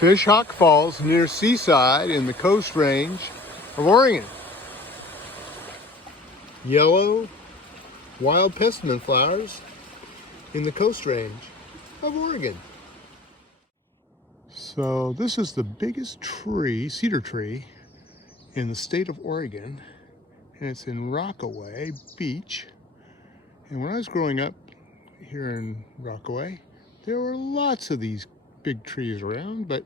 Fishhawk Falls near Seaside in the Coast Range of Oregon. Yellow wild pestilent flowers in the Coast Range of Oregon. So this is the biggest tree, cedar tree, in the state of Oregon, and it's in Rockaway Beach. And when I was growing up here in Rockaway, there were lots of these big trees around, but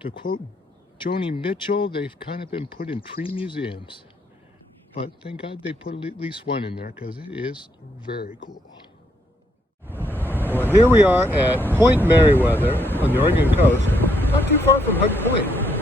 to quote Joni Mitchell, they've kind of been put in tree museums. But thank God they put at least one in there because it is very cool. Well, here we are at Point Merriweather on the Oregon coast, not too far from Hug Point.